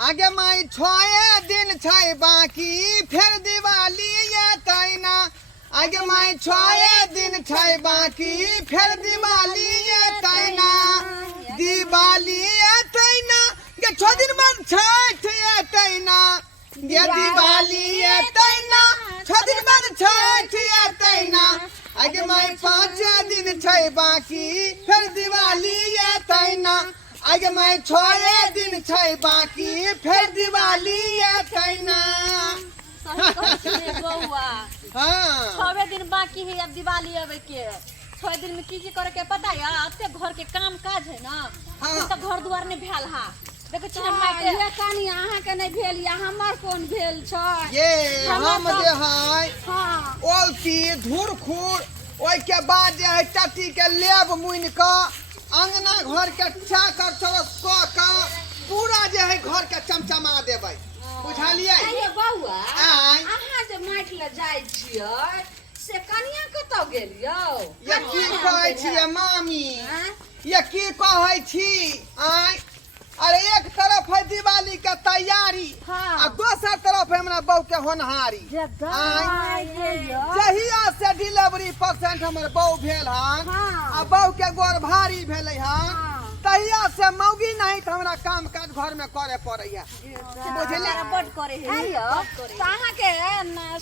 आगे माई 6 दिन छै बाकी फिर दिवाली ये तैना आगे माई 6 दिन छै बाकी फिर दिवाली ये तैना दिवाली ये तैना ये 6 दिन बाद छठ ये तैना ये दिवाली ये तैना 6 दिन बाद छठ ये तैना आगे माई 5 दिन छै बाकी फिर दिवाली ये तैना आगे मैं 6 दिन छै बाकी फिर दिवाली ये तैना। हाँ 6 दिन बाकी है अब दिवाली आवे के 6 दिन में की करे के पता है अते घर के काम काज है ना तो घर दुआर ने भेल हा देखो छिना माटे ये कानी अहाँ के नहीं भेल या हमर कोन भेल छ ये हम जे है हां ओलती धूर खूर ओइ के बाद जे है टटी के लेब मुइन का अंगना घर के चाकर चरस का पूरा जे है घर के चमचमा देबै बुझलियै। ये बौआ आय अहाँ जे माइट ले जाय छियै से कनिया कतौ गेल यौ ये की कहै छियै मामी ये की कहै छी आय अरे एक तरफ है दिवाली के तैयारी आ दूसर तरफ है हमरा बहू के होनहारी जहिया से डिलीवरी पेशेंट हमर बहू भेल हन आ बहू के गोर भारी भेलै हन तहिया से मौगी नहीं तो हमरा काम काज घर में करे पड़ै है बुझले बड करे है तो अहाँ के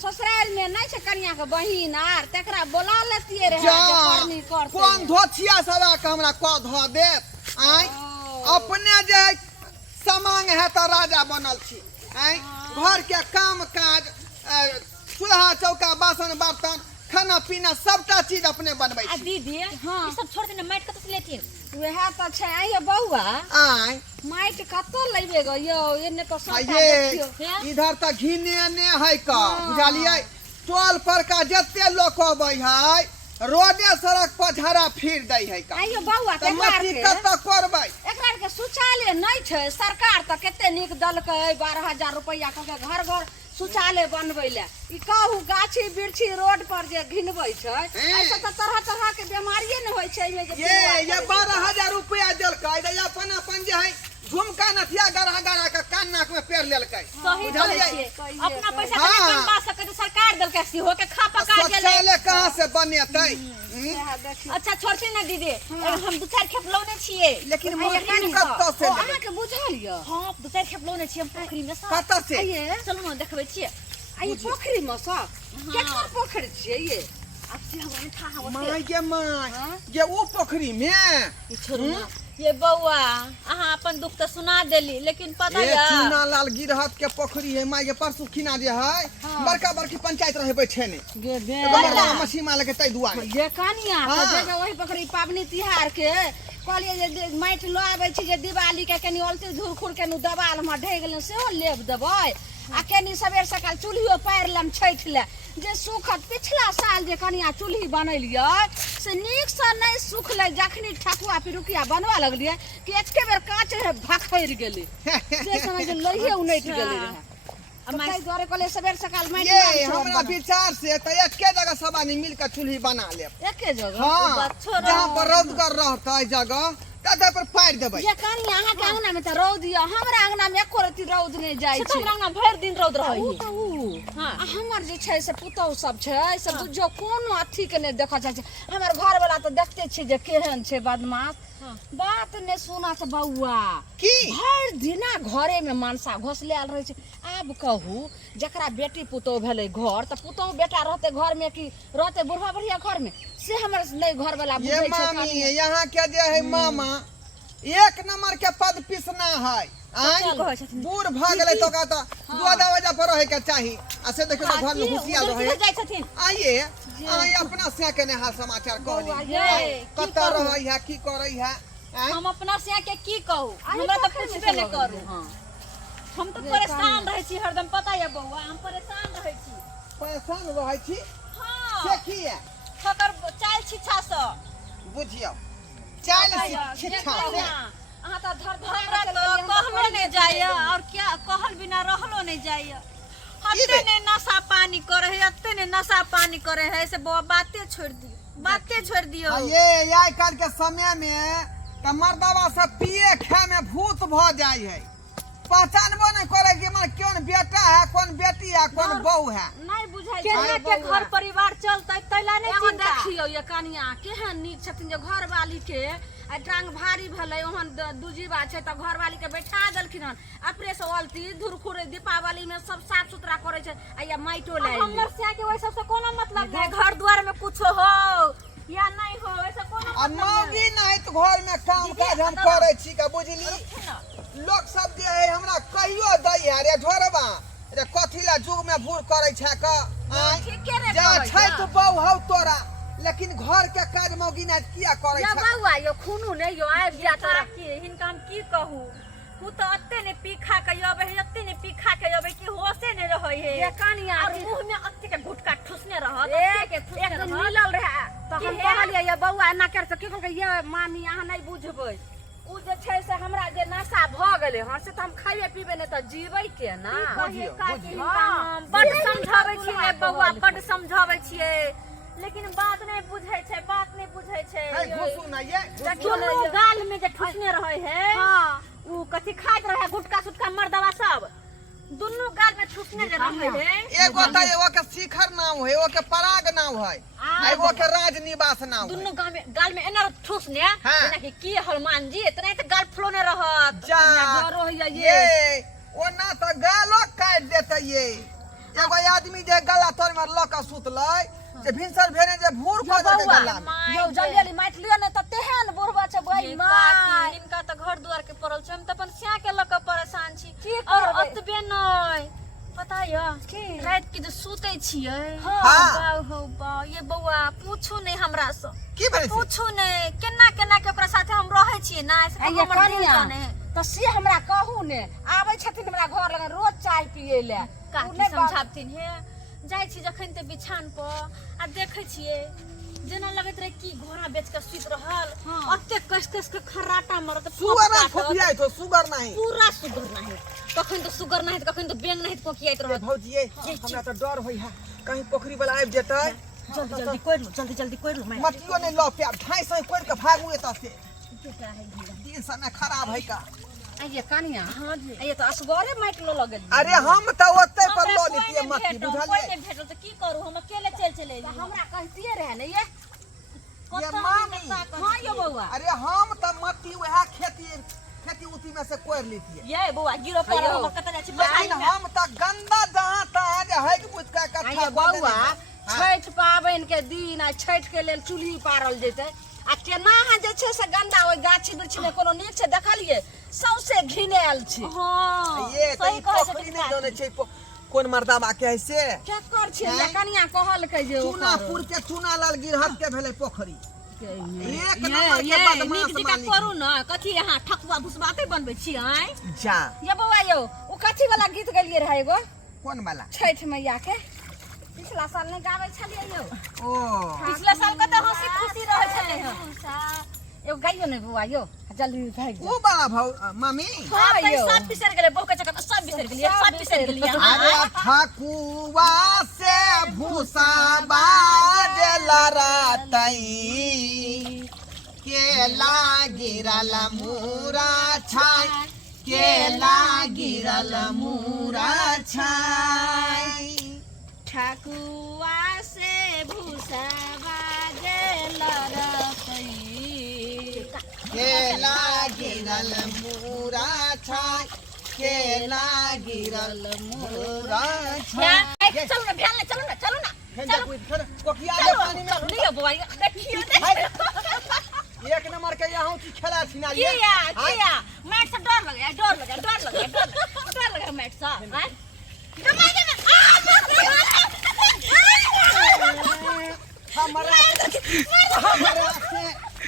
ससुराल में नहीं छै कनिया के बहिन आर तकरा बोला लेतिए रहे जे करनी करते कौन धोछिया सवा के हमरा क ध देत आय अपने जे समांग है तो राजा बनल छी आय घर के काम काज चूल्हा चौका बासन बर्तन खाना पीना सबटा चीज अपने बनबै छी। दीदी हां ई सब छोड़ देना माइट कत से लेथिन वह तो छै ये बौआ आय माइट कतो लेबे ग यो एने तो सबटा ये देखियो इधर त घिने ने है का बुझलियै टोल पर का जत्ते लोग अबै है रोडे सड़क पर झड़ा फिर दै है का आइयो बौआ त मट्टी कत करबै एकरा के शौचालय नहीं छै सरकार त केते निक दलकै 12,000 रुपया के घर घर शौचालय बनबै ले ई कहू गाछी बिरछी रोड पर जे घिनबै छै ऐसे त तरह तरह के बीमारी न होय छै में जे ये 12,000 रुपया देलकै दै अपन अपन जे है झुमका नथिया गरा गरा के कान नाक में पेर लेलकै बुझलियै अपना पैसा के बनवा सके तो सरकार देलकै सिहो के खा पका के शौचालय कहां से बनेतै। अच्छा छोड़ते ना दीदी हम 2-4 खेप लौने छियै लेकिन मशीन कत से अहाँ के बुझलियै हां 2-4 खेप लौने छियै हम पोखरी में सब कत से चलू ना देखबै छियै आई पोखरी में सब केकर पोखरी छियै ये अब से हम था हम माय के माय ये वो पोखरी में छोड़ू ना ये बौआ अहाँ अपन दुख तो सुना देली लेकिन पता ये है चूना लाल गिरहत के पोखरी है माय के परसु खिना जे है बड़का बड़की पंचायत रहे बैठे ने गे बे बड़का मछली मार के तै दुआ ये कनिया तो जगह वही पोखरी पाबनी तिहार के कहलिए जे माइट ल आबै छी जे दिवाली के कनी ओलती धूर खुर के नु दबाल में ढे गेल सेहो लेब देबै आ कनी सबेर सकाल चूल्हियो पार लम छैठ ले जे सुखत पिछला साल जे कनिया चूल्ही बनैलियै से नीक से नहीं सुखले जखनी ठकुआ पिरुकिया बनवा लगलियै कि एके बेर कांच भखैर गेलै से समय जे लइहे उनैट गेलै रहे हमारे द्वारे कहले सबेर सकाल माइट ये हमरा विचार से त एके जगह सब आदमी मिल के चूल्ही बना लेब एके जगह हां जहां पर रौदगर रहतै जगह तते पर पार देबै ये कनिया अहाँ के अंगना में त रौद य हमरा अंगना में एको रति रौद नहीं जाय छै हमरा अंगना भर दिन रौद रहै हां हमर जे छै से पुतौ सब छै से बुझो कोनो अथी के नहीं देखा छै हमर घर वाला त देखते छी जे केहन छै बदमाश बात ने सुना त बौआ की हर दिना घरे में मानसा घोसलेल रहे छै आब कहू जकरा बेटी पुतौ भेलै घर त पुतौ बेटा रहते घर में कि रहते बुढ़वा बढ़िया घर में से हमर नहीं घर वाला बुझै ये छै मामी यहाँ के जे है मामा एक नंबर के पद पिसना है बूढ़ भ गेलै तो का त 2 बजे पर रहे के चाही आ से देखो घर में घुसिया रहे आइए आई अपना से के हाल समाचार कहली कत रहै है की करै है हम अपना से के की कहू हमरा तो पूछबे नहीं करू हम तो परेशान रहै छी हरदम पता है बौआ हम परेशान रहै छी हां से की है ठकर चाल छिछा स बुझियो चाल छिछा से अहाँ तो धर धर के कहलो नहीं जाय और क्या कहल बिना रहलो नहीं जाय हत्ते ने नशा पानी करे है हत्ते ने नशा पानी करे है से बातें छोड़ दियो ये आइ काल के समय में त मर्दवा सब पिए खाए में भूत भ जाय है पहचानबो कौन बेटा है, कौन बेटी है, कौन बहू है। नहीं बुझाई केना के घर परिवार चलतै तैला नहीं एगो चिंता। देखियो ये कनिया केहन नीक छथिन जे घर वाली के आ टांग भारी भले ओहन दूजी बात छै त घर वाली के बैठा देलखिन हन अपने से अलती धुरखुरे दीपावली में सब साफ सुथरा करे छै आ या माइटो ले हमर से के वैसा से कोनो मतलब नहीं। घर द्वार में कुछ हो या नहीं हो ऐसा कोनो आ मतलब मौगी नहीं तो घर में काम काज हम करे छी का बुझली। लोग सब जे है हमरा कहियो दै है रे झोरबा रे कथिला जुग में भूर करे छै का ठीके रे जा छै तो बहू हौ तोरा, लेकिन घर के काज मौगी नहीं किया करे या छै। बउआ यो खूनू ने यो आबि जा तोरा के हिनका हम की कहू। हु तो अत्ते ने पीखा के यबे है, अत्ते ने पीखा के यबे कि होशे ने रहै है। ये कनिया और मुंह में अत्ते के गुटका ठुसने रहत, एक अत्ते के ठुसने एक दिन रहत। मिलल रहे तो की हम है? कहलिए ये बउआ एना कर से की कहलकै ये मामी अहाँ नहीं बुझबै उ जे छै से हमरा जे नशा भ गेलै हन से त हम खाइबे पीबे ने त जीबै के ना बुझियौ, बुझियौ। हम बड समझाबै छियै बउआ, बड समझाबै छियै, लेकिन बात नहीं बुझै छै, बात नहीं बुझै छै। है घुसू ना ये देखियो ने दुनू ये- गाल में जे ठुसने रहै है, हाँ उ कथी खाइत रहे गुटका सुटका मर्दवा सब, दुनू गाल में ठुसने जे रहै है। एगो त एगो के शिखर नाम है, एगो के पराग नाम है, एगो के राजनिवास नाम है। दुनू गाल में एना ठुसने हाँ। जेना कि हनुमान जी इतना त गाल फुलोने रहत। जा डरो है ये ओना तो गालो काट देते ये। एगो आदमी जे गला तर में ल के सुतलै जे भिनसर भेने जे भूर क देते बउआ गला में। यो जल्दी माइट लियो ने त तेहन बुढ़बा छै बई ये माय काकी, इनका तो घर द्वार के पड़ल छै, हम तो अपन स्या के लक परेशान छी। की और करबै? अतबे नहीं पता य की? रात के जो सूते छियै, हाँ। बाउ हो बाउ ये बउआ पूछू नहीं हमरा से, की भेलै से? पूछू नहीं केना केना के ओकरा साथे हम रहै छियै ना, ऐसे आ ये हमर दिल कनिया जाने त से हमरा कहू ने आबै छथिन हमरा घर लग रोज चाय पिए ले काकी समझाबथिन हे। जाइ छी जखन ते बिछान पर आ देखै छियै जेना लगैत रहे की घोड़ा बेच के सुत रहल, हाँ। अत्ते कस कस के खर्राटा मरत, सुगर ना फोफियाई तो सुगर नहीं। पूरा सुगर नहीं, कखन तो सुगर नहीं कखन तो बेंग नहीं कोकियाइत रहत। भौजी ये हमरा तो डर होई है कहीं पोखरी वाला आबि जेतै। जल्दी जल्दी कोइर लो, जल्दी जल्दी कोइर लो। मैं मटियो नहीं ल पे ढाई से कोड़ के भागू एता से। दिन समय खराब है का। ये कनिया हां जी ये तो असगरे माइट लो लगल अरे हम तो ओते पर हमरा लो कोई लेतिए नहीं मट्टी भेटल, कोई बुझलिए। नहीं भेटल तो की करू, हम अकेले चल चले तो जी। हमरा कहतिए रहे ने ये ये मामी हां ये बउआ अरे हम तो मट्टी वह खेती उती में से कोड़ लेतिए। ये बउआ गिरो पर अयो। हम कत जाय छी लेकिन हम तो गंदा जहां तहां जे है कि बुझका आ कट्ठा ये बउआ छठ पाबन के दिन आ छठ के लेल चूल्ही पारल जेतै आ केना जे छै से गंदा ओइ गाछी वृक्ष में कोनो नीक छै देखलिए सौसे घिनायल छै हां ये तो सही ई कहै पोखरी छथिन नहीं जाने काकी। छै कोन मर्दाबा के है से। क्या कर छै हैं? कनिया कहल के जे चूनापुर के चूनालाल गिरहत के भेले पोखरी। एक ये नंबर के ये बदमाश नीक जका मालिक। करू न, कथी यहाँ ठकुआ भुसबाते बनबै छी आइ। जा ये बउआ यो ओ कथी वाला गीत गेलिए रहे एगो कौन वाला? छठ मैया के पिछला साल नहीं गाबै छलिए यो ओ पिछला साल कते हंसी खुशी रहै छलै हँ। एगो गाइयो ने बउआ यो जल्दी भाग जा ओ बड़ा भाव मम्मी। हाँ अब यो सब बिसर गेलै, बहु के चक्कर में सब बिसर गेलियै, सब बिसर गेलियै। अरे ठकुआ से भूसा बाजला रातई केला गिरल मूरा छाई, केला गिरल मूरा छाई। ठकुआ से भूसा बाजल रतई केला गिरल मूरा छाई, केला गिरल मूरा छाई। चलो ना भ्यान चलो ना, चलो ना कोकिया चलो पानी में चलो लियो बुआ देखियो देखियो। एक नंबर के यहाँ की खेला छिनालिए। किया मैट से डर लगे, डर लगे, डर लगे, डर लगे मैट से। हैं दमागे में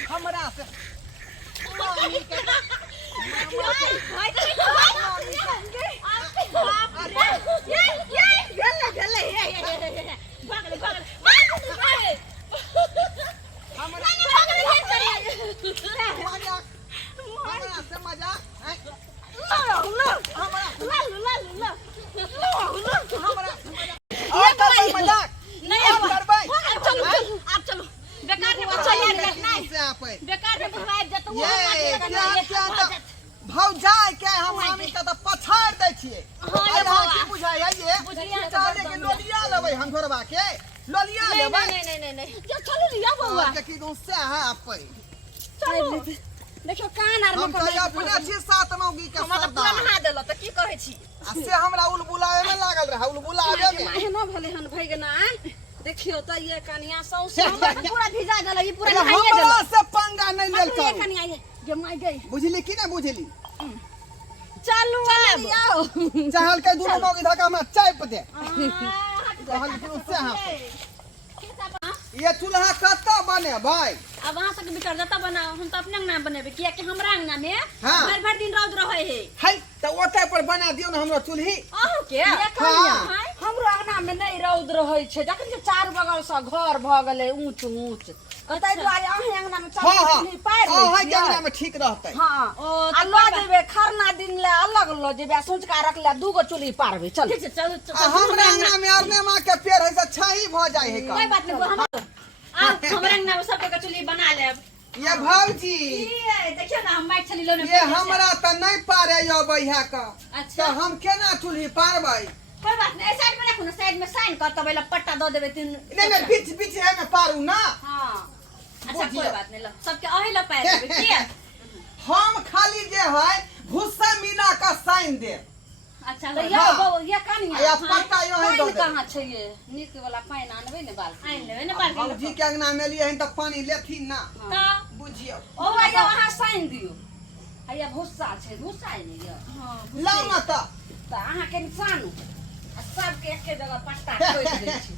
हमरा से मामी के हमरा से मजा भौजाई के हम मामी के तो पछाड़ छोड़वा के ललिया नहीं लेबे नहीं नहीं जो चलो लिया बउआ देखी दो से हां पे चलो देखो कान आर हम में तो अपने 6-7 मौगी के हम तो पूरा नहा देलो त की कहै छी आ से हमरा उलबुलावे में लागल रहा उलबुलावे में माहे न भले हन भई गना देखियो त ये कनिया सौसे हमरा तो पूरा भिजा गेल ई पूरा नहाइए गेल हमरा से पंगा नहीं लेल ये कर कनिया ये जे माई गई बुझली कि ना बुझली चलू आओ चाहल के दोनों मौगी धक्का में चाप दे कहल कि उससे हां ये चूल्हा कत्ता बने भाई अब वहां से बिकर जता बनाओ हम तो अपने अंगना में बनेबे किया कि हमरा अंगना में हाँ। भर भर दिन रौद रहे है है तो ओते पर बना दियो ना हमरा चूल्ही आहू के हाँ। हमरो अंगना में नहीं रौद रहे छै जखन के चार बगल से घर भ गेले ऊंच ऊंच तै दुआरे अहीं अंगना में हां हां चूल्ही पार ले हां अंगना में ठीक रहतै हां आ लो देबे खरना दिन ले अलग लो जेबे सोचका रख ले दूगो चूल्ही पारबे चल ठीक छै चल हमरा अंगना में अरने मां के पेड़ है से छाई भ जाय है कोई बात नहीं हम हमरा अंगना में सब के चूल्ही बना लेब ये भौजी ये देखियो ना हम माइट छली लो ये हमरा त नहीं पारे यो बैहा का अच्छा तो हम केना चूल्ही पारबै कोई बात नहीं साइड में रखो ना साइड में साइन कर तबे ला पट्टा दो देबे तीन नहीं मैं बीच बीच है में पारू ना हां अच्छा कोई बात नहीं लो सबके अही लो पार देबे किया हम खाली जे है भूसा मीना का साइन दे अच्छा तो ये कनिया या पट्टा यो है दो दे कहां छै ये नीक वाला पानी आनबे ने बाल आन लेबे ने बाल भौजी के अंगना में लिए हैं त पानी लेथिन ना त बुझियो ओ भैया वहां साइन दियो हैया भुस्सा छै भुस्सा नहीं ये हां लाओ ना त अहाँ के सानू सब के एके जगह पट्टा ठोक दै छी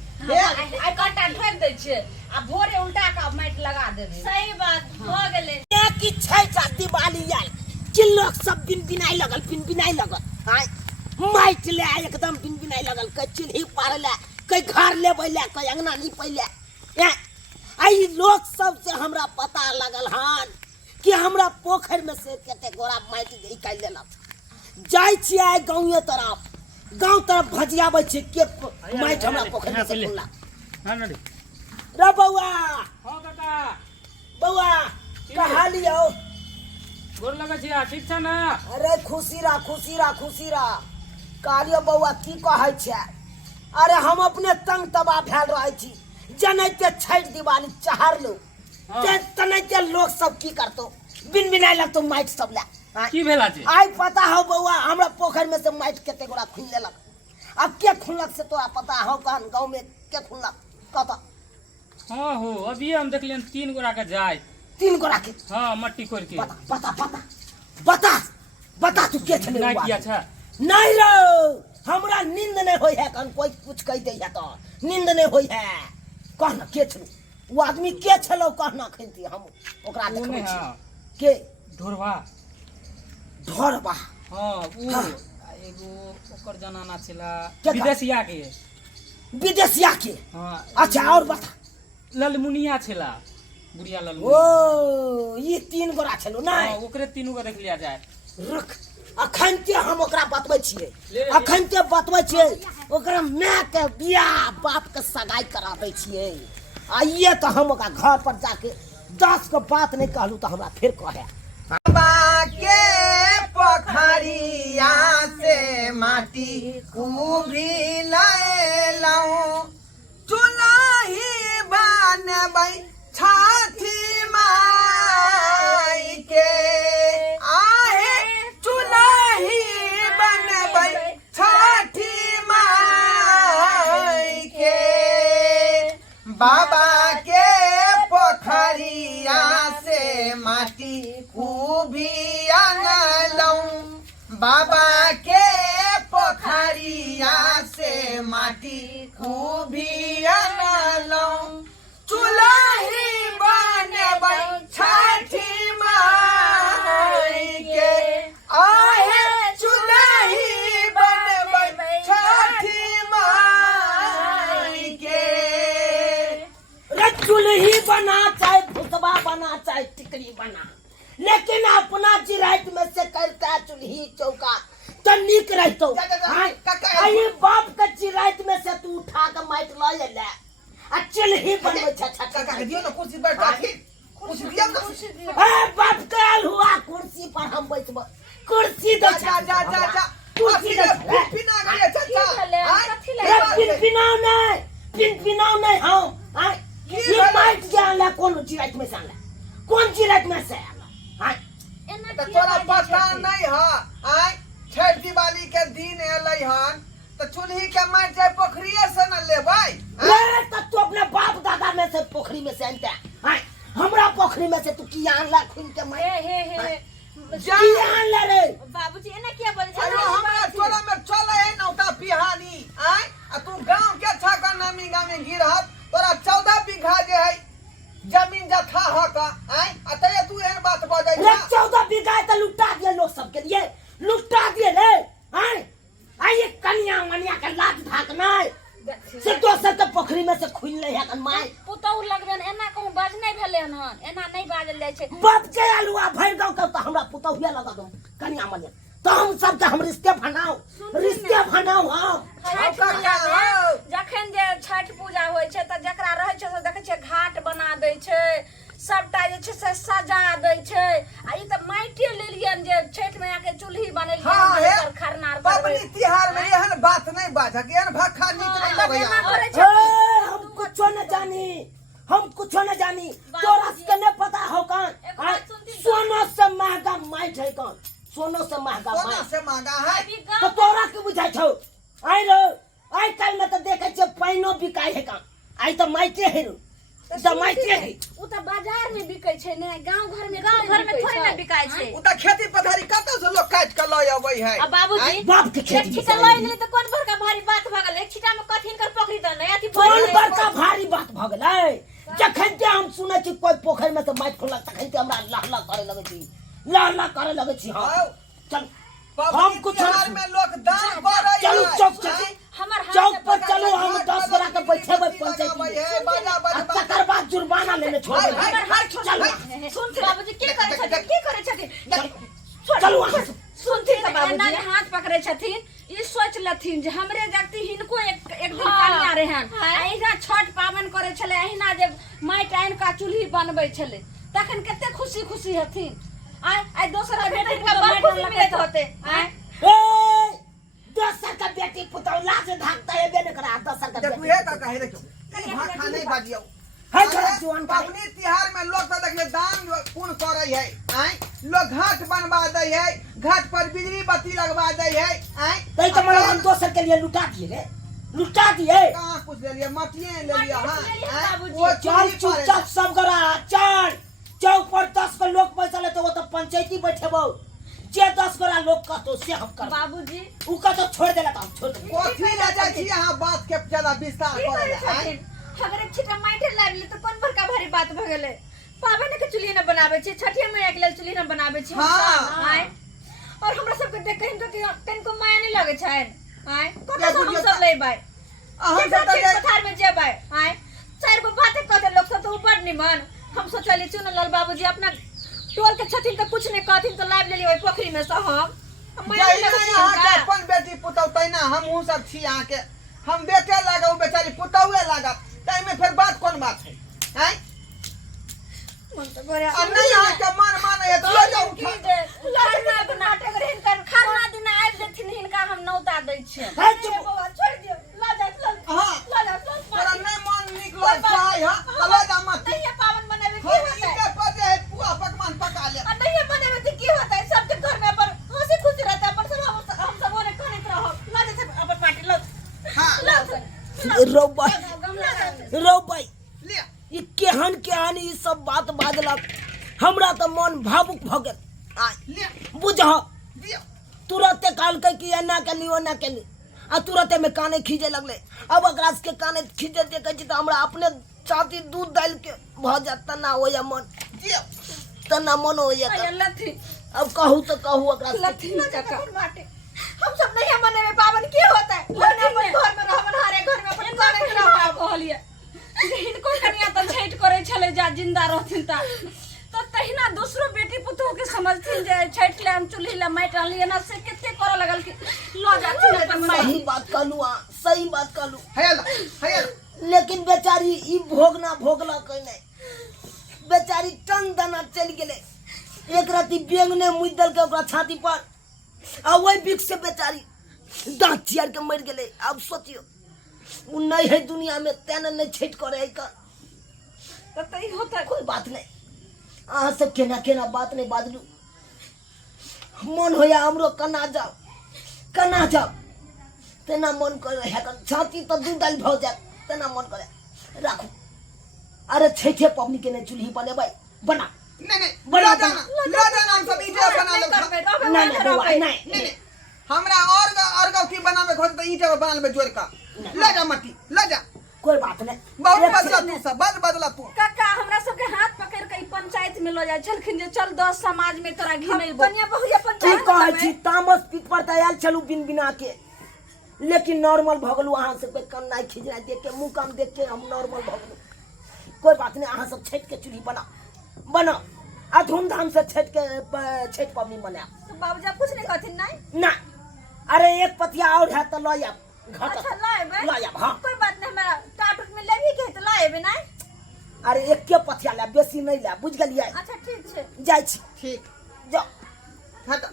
आई कट्टा ठोक दै छी आ भोरे उल्टा के माइट लगा देबे सही बात हो गेले ये की छै सा दिवाली आल कि लोग सब बिन बिनाई लगल हाय माइट ले एकदम बिन बिनाई लगल कई चूल्ही पारले कई घर ले बैले कई अंगना नहीं पहिले आई लोग सब से हमरा पता लगल हान कि हमरा पोखर में से कते गोरा माइट निकाल लेलक जाय छी आइ गांव तरफ भजियाबै छै के माइट हमरा पोखर में से खुला हां नडी रे बौआ हां काका बौआ कहा लियो गोर लगा छिया ठीक छ ना अरे खुशी रा कालियो बौआ की कहै छै अरे हम अपने तंग तबा भेल रहै छी जनैते छठ दिवाली चहर लो तनैते लोग सब की करतो बिन बिनाई लगतो माइट सब ले की भेला छै आई पता हो बौआ हमरा पोखर में से माइट केते गोरा खुल लेलक अब के खुलक से तोरा पता हो कहन गांव में के खुलक कत हां हो अभी हम देखलियन 3 गोरा के जाय 3 गोरा के हां मट्टी कोर के बता तू के छले ना किया छ नहीं रो हमरा नींद नहीं होई है कन कोई कुछ कह दे है तो नींद नहीं होई है कहना के छलो वो आदमी के छलो कहना खैती हम ओकरा देखबै छी के ढोरवा हां वो एगो ओकर जनाना छला विदेशिया के हां अच्छा और बता ललमुनिया छला बुढ़िया ओ ललमुनिया ये 3 गोरा छलो ना हां ओकरे तीनू के देख लिया जाय रख अखन के हम ओकरा बतबै छियै ओकरा माय के बियाह बाप के सगाई कराबै छियै आइए तो हम ओकरा घर पर जाके 10 के बात नहीं कहलू तो हमरा फिर कहे बाबा के पोखरिया से माटी खूबी लैलौ चुलही बनबै छठी माई के आहे चुलही बनबै छठी माई के बाबा के पोखरिया से माटी खूबी अनलौ बाबा के पोखरिया से माटी खूबी अनलौ चुलही बनबै छठी माई के आहे चुलही बनबै छठी माई के रे चूल्ही बना चाहे भुसबा बना चाहे टिकरी बना लेकिन अपना जिराइत में से करता चूल्ही चौका तो निक रहतो आई बाप के जिराइत में से तू उठा के माइट ल ले आ चूल्ही बनबै काका दियो ना कुर्सी पर बैठ कुर्सी दियो ना ए बाप के आल हुआ कुर्सी पर हम बैठब कुर्सी दे जा कुर्सी दे पिना गया चाचा रे पिनपिना नहीं पिनपिनाओ नहीं हम आय ये माइट के आला कौन चिराट में से आला कौन चिराट में से आला आय एना तो किया तोरा बाजै पता छथिन? नहीं है आय छठ दिवाली के दिन एलै हन तो चूल्ही के माइट जाए पोखरिए से न लेबै अरे तब तू अपने बाप दादा में से पोखरी में से आनता आय हमरा पोखरी में से तू किया आनला खुन के माइट हे किया आनला रे बाबूजी एना किया बोलै अरे छथिन? हमरा टोला में चले है नौता पिहानी आय आ तू गांव के छका नामी गांव में गिरहत तोरा 14 बीघा जे है जमीन जथा ह का आय आ तय तू एहन बात बजै रे छ 14 बीघा तो लुटा दिए लोग सब के लिए लुटा दिए रे आय आय ये कन्या मनिया के लात भाग नहीं से तो सब के पोखरी में से खुल ले है माय पुतौह लगबे न एना कहूँ बाज नहीं भेलै हन एना नहीं बाजल जाइ छै बाप के आलुआ भर गांव के तो हमरा पुतौहिया लगा दो कन्या मनिया तो हम सब के हम रिश्ते बनाओ हम छठ पूजा में जखन जे छठ पूजा होइ छै त जकरा रहै छै से देखै छै घाट बना दै छै सबटा जे छै से सजा दै छै आ ई त माइटे लेलियन जे छठ मैया के चूल्ही बनेलियन हाँ, हे। एकर खरना करबै पबनी तिहार में एहन बात नहीं बाजक एहन भक्खा नीक नहीं तब लगै एना करै ए, छै हम कुछो न जानी तोरा के नहीं पता हो कान एक बात सुनती सोनो से महंगा माइट है कान सोनो से महंगा कोना माइट से मांगा है अभी तो गाँव तोरा के बुझाइ छौ आइ रो आइ काल में तो देखे छै पाइनो बिकाय है कान आइ तो माइटे है रो तो माइटे है उ त बाजार में बिकै छै ने गांव घर में थोड़ी ना बिकाय छै उ त खेती पथारी कतौ से लोग काट के लय अबै है अब बाबूजी बाप के एक खेती छिटा लय गेलै त कोन बड़का भारी बात भ गेलै एक छिटा में कथि कर पोखरी त नहीं अथि कौन भरि बड़का भारी बात भ गेलै जखन के हम सुनै छी कोई पोखर में से माइट खोलक तखन के हमरा लहला करे लगै छी लहला करे लगै छी हम आओ। चल पबनी हम कुछ तिहार में लोग दान करे चलू चौक चल हमर हाथ चौक से पर पकड़ चलो हम के 10 बरा के बैठेबै पंचायत में बाजा आ तकर बाद जुर्माना लेने छोड़ हाय, देबै हाय, हाय, चल हाय। सुन बाबूजी की करे छथिन की करे छथिन चलू वहाँ से सुनथि त एना बाबूजी जे हाथ पकड़े छथिन ई सोच लथिन जे हमरे जगती हिनको एक दिन हाँ। कनिया रहन हाँ। अहिना छठ पावन करे छले अहिना जे माटि आनि का चूल्ही बनबै छले तखन कते खुशी खुशी हथिन आइ दोसरा बेटी का बड़ खुशी मिलत होते आइ ए दोसर का बेटी पुतौ लाज भागता है बेने करा दोसर का देखू बेटी हे का कहे देखो कहीं भाखा नहीं बाजियो है छोरा जुआन का पबनी तिहार में लोग तो देखले दान पुण्य करे है आय लोग घाट बनवा दे है घाट पर बिजली बत्ती लगवा दे है आय तई तो मतलब हम दोसर के लिए लुटा दिए रे लुटा दिए कहां कुछ ले लिया मटिए ले लिया हां बाबूजी। वो चल चोरी चुपचाप सब करा चल चौक पर 10 को लोग पैसा लेते वो तो पंचायती बैठेबो जे 10 गोरा लोग का तो से हम कर बाबूजी उ का तो छोड़ देला तो हम छोड़ देंगे कोठी ले जाय छी यहां बात के ज्यादा विस्तार की करे करे आय छथिन अगर एक छिटा माइटे लागली त कोन बड़का भारी बात भ गेलै पाबन के चुल्ही न बनाबै छै छठिया में एक लेल चुल्ही न बनाबै छै हाँ। आय और हमरा सब के देख कहीं तो तनको माया नहीं लगे छै आय या कोना हम बुझियौ सब लेबै हम हम सब सब पथार में जेबै आय चार गो बातें कहते लोग सब तो ऊपर निमन हम सोचली चुनलाल बाबूजी अपना टोल के छथिन त कुछ नहीं कहथिन तो लाभ लेली ओइ पोखरी में से हम माया नहीं लगे छै यहाँ के हुनका। अपन बेटी पुतौ तैना हमहू सब छी यहाँ के हम बेटे लागौ बेचारी पुतौए लागत तै में फिर बात कोन बात है हैं मन तो गोरे अब नहीं यहाँ के मन माने है तो ले जाओ उठा खरना दिन नाटक रे हिनकर खरना दिन आबि जेथिन हिनका हम नौता दै छियनि है चुप बाबा छोड़ दियो ला जा हाँ ला जा तोरा नहीं मन निकलो चाहे हां चले जा मत नहीं है पावन बनावे की हम होता है इनके पते है पुआ पकवान पका ले और नहीं है बनावे तो की होता है सबके घर में अपन हंसी खुशी रहता है अपन सब हम सब ओने कहत रहो ला जा सब अपन पार्टी लो हां ला रो भाई रो भाई ले ई केहन ई सब बात बाजलक हमरा तो मन भावुक भ गेल आय ले बुझह दियो तुरंते कहलकै कि एना के लियो ना के ली आ तुरंते में काने खींचे लगले अब एकरा के काने खींचे देखे छी तो हमरा अपने छाती दूध डाल के भ जात तना होया मन दियो तना मन होया अरे त लथी अब कहू तो कहू एकरा से लथी न जका माटे हम सब नहीं है बनावे पावन की होता है लोग अपन घर में रहवन हारे घर में अपन करे रहो कहलिए हिनको कनिया त छठि करे छले जा जिंदा रहथिन ता तो तहिना दूसरो बेटी पुतोह के समझथिन जे छठि ले हम चूल्ही ले माटि आनलिए ना से केते करे लगल कि ल जाथिन अपन सही माटि बात कहलू सही बात कहलू है लेकिन बेचारी ई भोगना भोगला कहीं नहीं बेचारी टन दना चल गेले एक राती बेंगने मुद दल के ओकरा छाती पर आ वही बिक से बेचारी दांत चियर के मर गेले अब सोचियो उ नहीं है दुनिया में तेने नहीं छठ करे कर तो तई होता कोई बात नहीं अहाँ सब केना केना बात नहीं बाजलू मन होया हमरो कना जाओ तेना मन करे है छाती तो दू डाल भ जाए तेना मन करे राखू अरे छठे पबनी के नहीं चूल्ही बने भाई बना नहीं बड़ा ला जाना हम सब ईटा बना लो नहीं हमरा और की बनावे खोज तो ईटा बना ले जोड़ का ला जा मट्टी ला जा कोई बात नहीं बहुत बदला तू सब बदला तू काका हमरा सबके हाथ पकड़ के ई पंचायत में लो जाय छलखिन जे चल 10 समाज में तोरा घिनैबो कन्या बहुया की पंचायत कहे छी तामस पीठ पर तैयार चलू बिन बिना के लेकिन नॉर्मल भगलू अहाँ से कोई कम नहीं खिजना देख के मुंह काम देख के हम नॉर्मल भगलू कोई बात नहीं अहाँ सब छठ के चूल्ही बना आ धूमधाम से छठ पबनी मना तो बाबूजी कुछ नहीं कहथिन नहीं ना अरे एक पतिया और है तो लो या अच्छा लाएबे ला हाँ कोई बात नहीं हमरा टाटुट में लेबी के तो लाएबे नहीं अरे एक के पतिया ले बेसी नहीं ले बुझ गलिए अच्छा ठीक छे जाय छी ठीक जाओ हट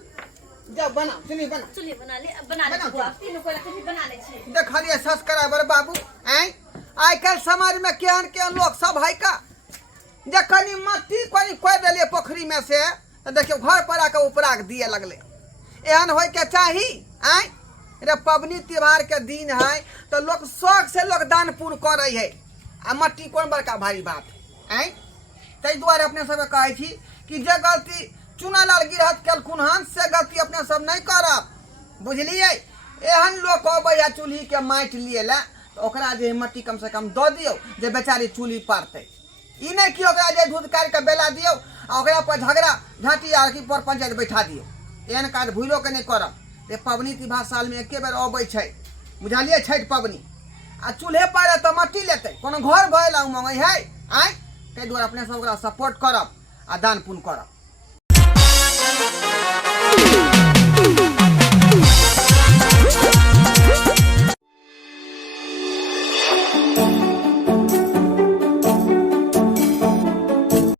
जा बना चुनी बना चुली बना ले बुआ तीनों को भी बना ले छी देखलिए सब्सक्राइबर बाबू आई कल समाज में केहन लोग सब है का जे कनी मट्टी कनी खोद देलिए पोखरी में से तो देखियो घर पर आके उपराग दिए लगले एहन होय के चाही आई रे पबनी त्योहार के दिन है तो लोग शौक से लोग दान पुण्य करे है आ मट्टी कौन बड़का भारी बात आई ताहि दुआरे अपने सब कहे छी कि जे गलती चुनालाल गिरहत केलखुन हन से गलती अपने सब नहीं करब बुझलिए एहन लोग अबै चूल्ही के माटि लिए ला तो ओकरा जे मट्टी कम से कम दऽ दियौ जे बेचारी चूल्ही पारतै ई नहीं कि ओकरा जे दूध काट के बेला दियौ आ ओकरा पर झगड़ा झाटी आ की पर पंचायत बैठा दियौ एहन काज भूलो के नहीं करब ये पबनी त्योहार साल में एके बेर अबै छै बुझलिए छठ पबनी आ चूल्हे पर तो मट्टी लेतै कोनो घर भय ला मंगै है आई ताहि दुआरे अपने सब ओकरा सपोर्ट करब आ दान पुण्य करब।